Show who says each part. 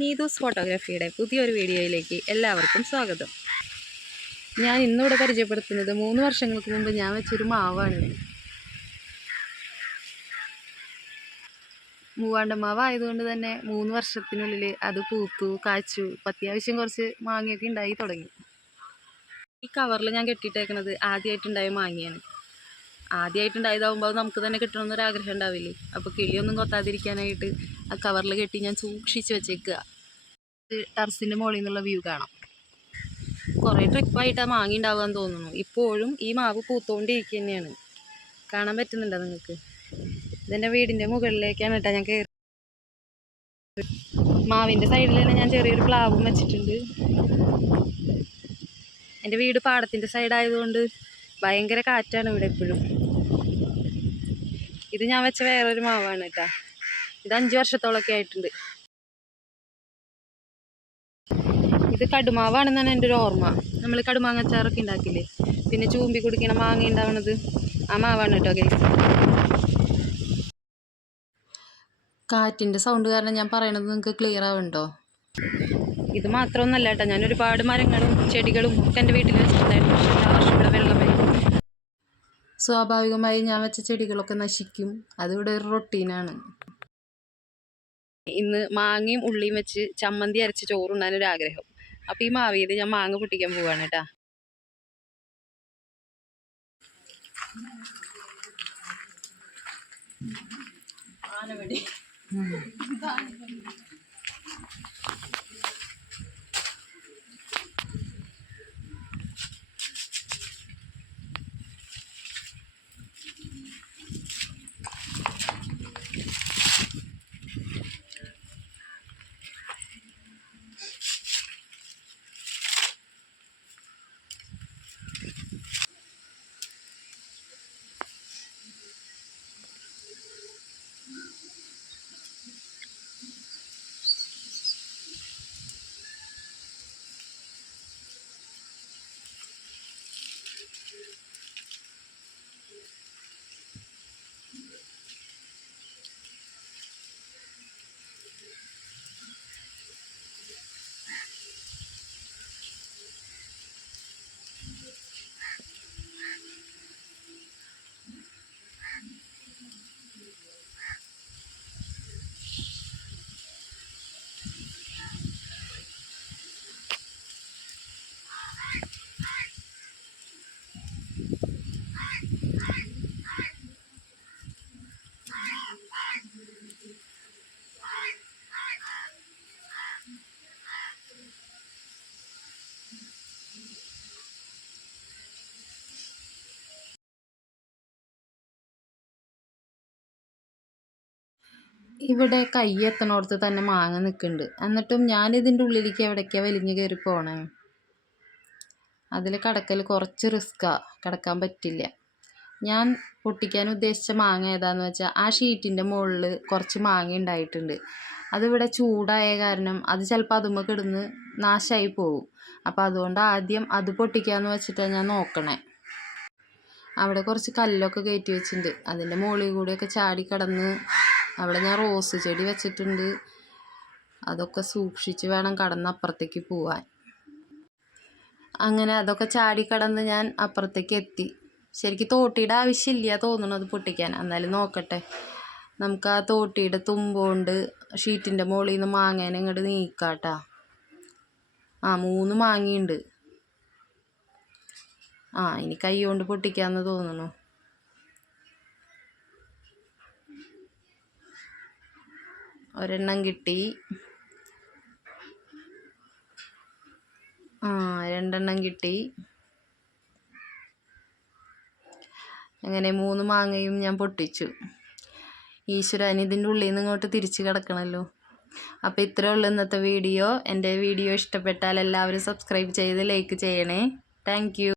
Speaker 1: നീതൂസ് ഫോട്ടോഗ്രാഫിയുടെ പുതിയൊരു വീഡിയോയിലേക്ക് എല്ലാവർക്കും സ്വാഗതം. ഞാൻ ഇന്നിവിടെ പരിചയപ്പെടുത്തുന്നത് മൂന്ന് വർഷങ്ങൾക്ക് മുമ്പ് ഞാൻ വെച്ചൊരു മാവാണ്. മൂവാണ്ട മാവ് ആയതുകൊണ്ട് തന്നെ മൂന്ന് വർഷത്തിനുള്ളിൽ അത് പൂത്തു കാച്ചു അത്യാവശ്യം കുറച്ച് മാങ്ങയൊക്കെ ഉണ്ടായി തുടങ്ങി. ഈ കവറിൽ ഞാൻ കെട്ടിയിട്ടേക്കുന്നത് ആദ്യമായിട്ടുണ്ടായ മാങ്ങയാണ്. ആദ്യമായിട്ടുണ്ടായതാവുമ്പോൾ നമുക്ക് തന്നെ കിട്ടണമെന്നൊരു ആഗ്രഹം ഉണ്ടാവില്ലേ? അപ്പോൾ കിളിയൊന്നും കൊത്താതിരിക്കാനായിട്ട് ആ കവറിൽ കെട്ടി ഞാൻ സൂക്ഷിച്ച് വെച്ചേക്കുക ടെറസിന്റെ മുകളിൽ നിന്നുള്ള വ്യൂ കാണാം. കുറേ ട്രിപ്പായിട്ടാണ് മാങ്ങി ഉണ്ടാവുകയെന്ന് തോന്നുന്നു. ഇപ്പോഴും ഈ മാവ് പൂത്തോണ്ടിരിക്കുക തന്നെയാണ് കാണാൻ പറ്റുന്നുണ്ടോ നിങ്ങൾക്ക് ഇതെന്റെ വീടിന്റെ മുകളിലേക്കാണ് കേട്ടോ ഞാൻ കയറി മാവിന്റെ സൈഡിൽ തന്നെ ഞാൻ ചെറിയൊരു പ്ലാവും വെച്ചിട്ടുണ്ട്. എന്റെ വീട് പാടത്തിന്റെ സൈഡായതുകൊണ്ട് ഭയങ്കര കാറ്റാണ് ഇവിടെ എപ്പോഴും. ഇത് ഞാൻ വെച്ച വേറൊരു മാവാണ് കേട്ടോ ഇത് അഞ്ച് വർഷത്തോളമൊക്കെ ആയിട്ടുണ്ട്. ഇത് കടുമാവാണെന്നാണ് എന്റെ ഒരു ഓർമ്മ. നമ്മൾ കടുമാങ്ങച്ചാറൊക്കെ ഉണ്ടാക്കില്ലേ? പിന്നെ ചൂമ്പി കുടിക്കണ മാങ്ങ ഉണ്ടാവണത് ആ മാവാണ് കേട്ടോ കേസ് കാറ്റിന്റെ സൗണ്ട് കാരണം ഞാൻ പറയണത് നിങ്ങൾക്ക് ക്ലിയർ ആവുന്നുണ്ടോ ഇത് മാത്രമൊന്നല്ല കേട്ടോ ഞാൻ ഒരുപാട് മരങ്ങളും ചെടികളും ഒക്കെ എന്റെ വീട്ടിൽ വെച്ചിട്ടുണ്ടായിരുന്നു. പക്ഷേ എല്ലാ വർഷം ഇവിടെ വെള്ളം സ്വാഭാവികമായി ഞാൻ വെച്ച ചെടികളൊക്കെ നശിക്കും. അതിവിടെ ഒരു റൊട്ടീനാണ്. ഇന്ന് മാങ്ങയും ഉള്ളിയും വെച്ച് ചമ്മന്തി അരച്ച് ചോറുണ്ണാനൊരു ആഗ്രഹം. അപ്പോൾ ഈ മാവിയിൽ ഞാൻ മാങ്ങ പൊട്ടിക്കാൻ പോവാണ് കേട്ടാ ഇവിടെ കൈ തന്നെ മാങ്ങ നിൽക്കുന്നുണ്ട്. എന്നിട്ടും ഞാനിതിന്റെ ഉള്ളിലേക്ക് എവിടേക്കാണ് വലിഞ്ഞു കയറി പോണേ? അതിൽ കടക്കൽ കുറച്ച് റിസ്ക്കാണ് കിടക്കാൻ പറ്റില്ല. ഞാൻ പൊട്ടിക്കാൻ ഉദ്ദേശിച്ച മാങ്ങ ഏതാന്ന് വെച്ചാൽ ആ ഷീറ്റിന്റെ മുകളിൽ കുറച്ച് മാങ്ങ ഉണ്ടായിട്ടുണ്ട്. അതിവിടെ ചൂടായ കാരണം അത് ചിലപ്പോൾ അതുമ്മ കിടന്ന് നാശമായി പോകും അപ്പോൾ അതുകൊണ്ട് ആദ്യം അത് പൊട്ടിക്കാന്ന് വെച്ചിട്ടാണ് ഞാൻ നോക്കണേ. അവിടെ കുറച്ച് കല്ലൊക്കെ കയറ്റി വെച്ചിട്ടുണ്ട്. അതിന്റെ മുകളിൽ കൂടെയൊക്കെ ചാടി കിടന്ന് അവിടെ ഞാൻ റോസ് ചെടി വെച്ചിട്ടുണ്ട്. അതൊക്കെ സൂക്ഷിച്ച് വേണം കടന്ന് അപ്പുറത്തേക്ക് പോവാൻ. അങ്ങനെ അതൊക്കെ ചാടി കടന്ന് ഞാൻ അപ്പുറത്തേക്ക് എത്തി. ശരിക്കും തോട്ടിയുടെ ആവശ്യമില്ല തോന്നുന്നു അത് പൊട്ടിക്കാൻ. എന്നാലും നോക്കട്ടെ. നമുക്ക് ആ തോട്ടിയുടെ തുമ്പുകൊണ്ട് ഷീറ്റിന്റെ മുകളിൽ നിന്ന് മാങ്ങേനെ ഇങ്ങോട്ട് നീക്കാട്ടാ. ആ മൂന്ന് മാങ്ങിയുണ്ട്. ആ ഇനി കൈ കൊണ്ട് പൊട്ടിക്കാമെന്ന് തോന്നുന്നു. ഒരെണ്ണം കിട്ടി. ആ രണ്ടെണ്ണം കിട്ടി. അങ്ങനെ മൂന്ന് മാങ്ങയും ഞാൻ പൊട്ടിച്ചു. ഈശ്വരൻ ഇതിന്റെ ഉള്ളിൽ നിന്ന് ഇങ്ങോട്ട് തിരിച്ച് കിടക്കണമല്ലോ അപ്പോൾ ഇത്രയേ ഉള്ളൂ ഇന്നത്തെ വീഡിയോ. എന്റെ വീഡിയോ ഇഷ്ടപ്പെട്ടാൽ എല്ലാവരും സബ്സ്ക്രൈബ് ചെയ്ത് ലൈക്ക് ചെയ്യണേ. താങ്ക്